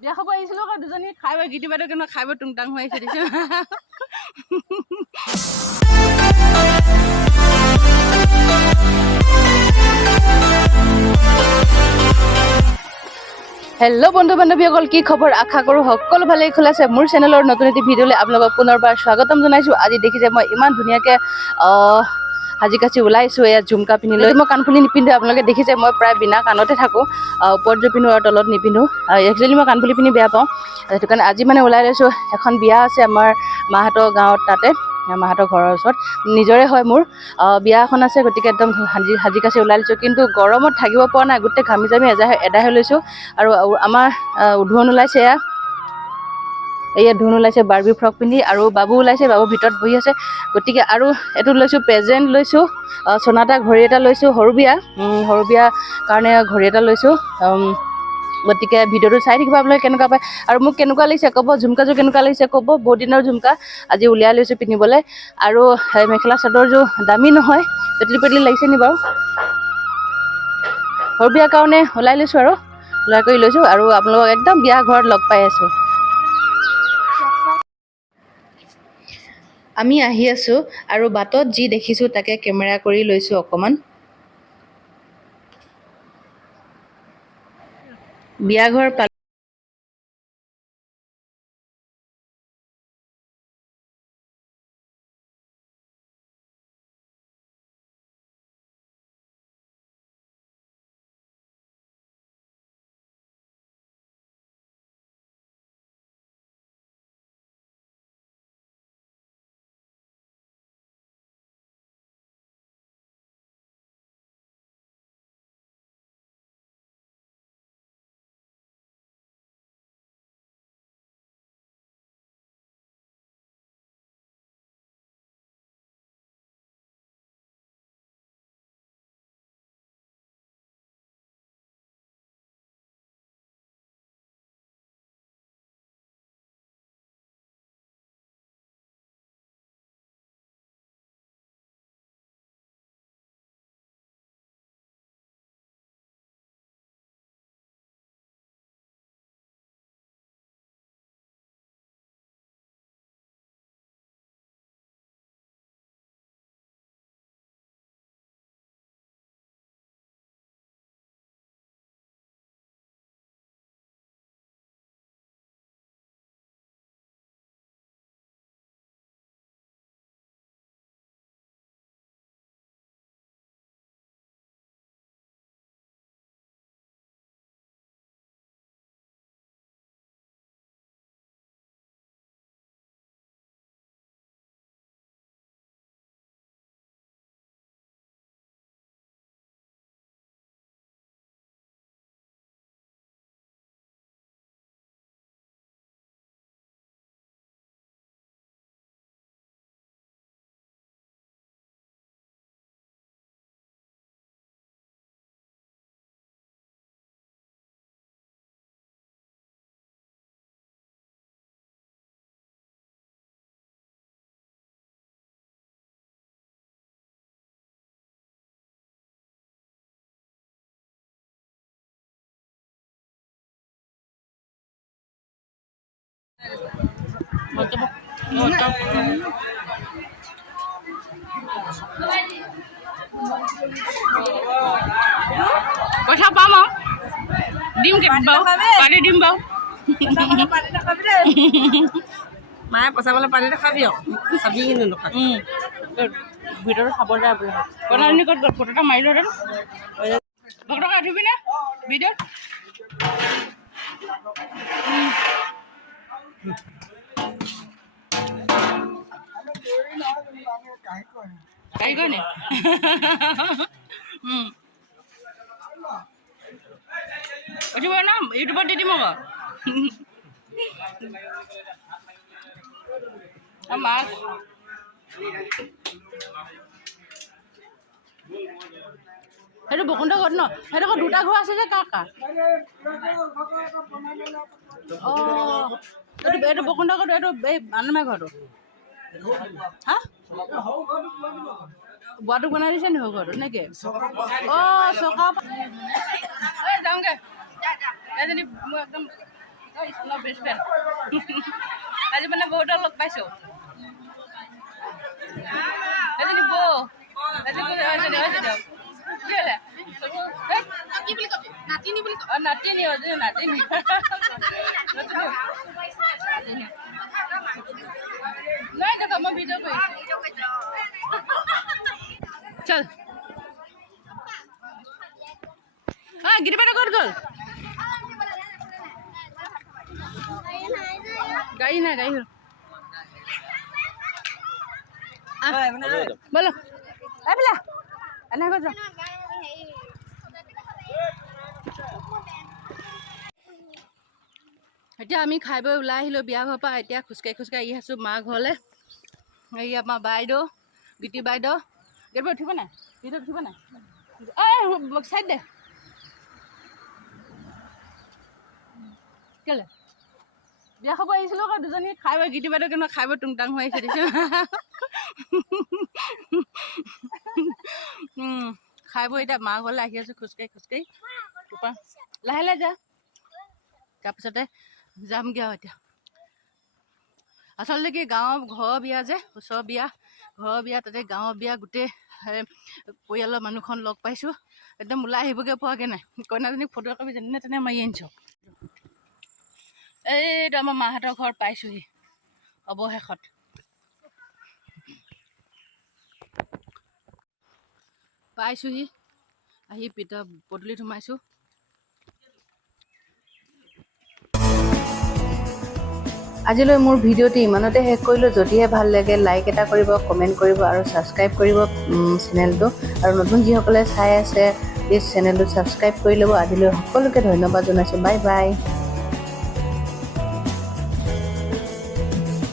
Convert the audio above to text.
বিয়া খাব আহিছিলো আকৌ দুজনী খাই বৈ গীতি বাইদেউ কিন্তু খাই বৈ টুংটাং হৈ আহিছে দিছো हेलो बंधु बान्धवीসকল কি খবৰ আশা কৰো সকলো ভালেই খোলাছে মোৰ চেনেলৰ নতুন এটি ভিডিঅ'লৈ আপোনালোকক পুনৰবাৰ স্বাগতম জনাইছো আজি দেখিছে মই ইমান ধুনীয়াকে হাজি কাছি ওলাইছো এয়া ঝুমকা পিন্ধি লৈ মই কাণফুলি নিপিন্ধো আপোনালোকে দেখিছে মই প্ৰায় বিনা কাণতে থাকো ওপৰত যে পিন্ধো আৰু তলত নিপিন্ধো একচুৱেলি মই কাণফুলি পিন্ধি বেয়া পাওঁ সেইটো কাৰণে আজি মানে ওলাই লৈছো এখন বিয়া আছে আমাৰ মাহাতৰ গাঁৱত তাতে মাহাতৰ ঘৰৰ ওচৰত নিজৰে হয় মোৰ বিয়া এখন আছে গতিকে একদম হাজি কাছি ওলাই লৈছো কিন্তু গৰমত থাকিব পৰা নাই গোটেই ঘামি জামি এদাই হৈ লৈছো আৰু আমাৰ উধোন ওলাইছে এয়া ধুন ওলাইছে বাৰ্বি ফ্ৰক পিন্ধি আৰু বাবু ওলাইছে বাবু ভিতৰত বহি আছে গতিকে আৰু এইটো লৈছো প্ৰেজেণ্ট লৈছো সোণাটা ঘড়ী এটা লৈছো সৰু বিয়া কাৰণে ঘড়ী এটা লৈছো গতিকে ভিডিঅ'টো চাই থাকিব আপোনালোকে কেনেকুৱা পায় আৰু মোক কেনেকুৱা লাগিছে ক'ব ঝুমকাযোৰ কেনেকুৱা লাগিছে ক'ব বহুত দিনৰ ঝুমকা আজি উলিয়াই লৈছো পিন্ধিবলৈ আৰু মেখেলা চাদৰযোৰ দামী নহয় পেটলি পেটলি লাগিছে নি বাৰু সৰু বিয়াৰ কাৰণে ওলাই লৈছো আৰু ওলাই কৰি লৈছো আৰু আপোনালোকক একদম বিয়া ঘৰত লগ পাই আছো আমি আহি আছো আৰু বাটত যি দেখিছো তাকে কেমেৰা কৰি লৈছো অকমান বিয়া ঘৰ পইচা পাম আৰু দিম বাৰু পানী দিম বাৰু মায়ে পইচা পালে পানী দেখাবি আৰু চাবি কিন্তু নাখাবি ভিতৰত খাব যায় কণাজনী ক'ত গ'ল ফটো এটা মাৰিলো ভক্তকে উঠিবি নে ভিডিঅ'ত কাৰিকৰ নি উঠিব না ইউটিউবত দি দিম আকৌ মাছ সেইটো বসন্ত ঘৰত ন সেইটো আকৌ দুটা ঘৰ আছে যে কাৰ এইটো বসন্ত ঘৰটো এইটো এই আনমা ঘৰটো হা বুঢ়াটো বনাই দিছে নি ঘৰটো নেকি অঁ চকা যাওঁগে এজনী মোৰ একদম স্কুলৰ বেষ্ট ফ্ৰেণ্ড আজি মানে বহুতক লগ পাইছোঁ এজনী বৌ এজনী দিয়ক কি বুলি কবি নাতিনি বুলি নাতিনি নাতিনি নাই দেখা মই ভিডিঅ' কৰিছোঁ চল গিৰিবাটা ক'ত গ'ল গাড়ী নাই গাড়ী হ'ল বলো এইফালে এনেকৈ যাওঁ এতিয়া আমি খাই বৈ ওলাই আহিলোঁ বিয়া ঘৰৰ পৰা এতিয়া খোজকাঢ়ি আহি আছোঁ মা ঘৰলৈ এই আমাৰ বাইদেউ গীতি বাইদেউ গেটবোৰ উঠিব নাই ভিতৰত উঠিব নাই চাইড দে কেলে বিয়া খাব আহিছিলোঁ আকৌ দুজনী খাই বৈ গীতি বাইদেউ কিন্তু খাই বৈ টুংটাং হৈ আহিছে দিছোঁ খাই বৈ এতিয়া মা ঘৰলৈ আহি আছোঁ খোজকাঢ়ি লাহে লাহে যা তাৰপিছতে যামগৈ আৰু এতিয়া আচলতে কি গাঁৱৰ ঘৰৰ বিয়া যে ওচৰৰ বিয়া ঘৰৰ বিয়া তাতে গাঁৱৰ বিয়া গোটেই পৰিয়ালৰ মানুহখন লগ পাইছোঁ একদম ওলাই আহিবগৈ পোৱাগৈ নাই কইনাজনীক ফটো কপি যেনে তেনে মাৰি আনিছোঁ এইটো আমাৰ মাহঁতৰ ঘৰত পাইছোঁহি অৱশেষত পাইছোঁহি আহি পদূলিত সোমাইছোঁ আজিলৈ মোৰ ভিডিঅ'টি ইমানতে শেষ কৰিলোঁ যদিহে ভাল লাগে লাইক এটা কৰিব কমেণ্ট কৰিব আৰু ছাবস্ক্ৰাইব কৰিব চেনেলটো আৰু নতুন যিসকলে চাই আছে প্লিজ চেনেলটো ছাবস্ক্ৰাইব কৰি ল'ব আজিলৈ সকলোকে ধন্যবাদ জনাইছোঁ বাই বাই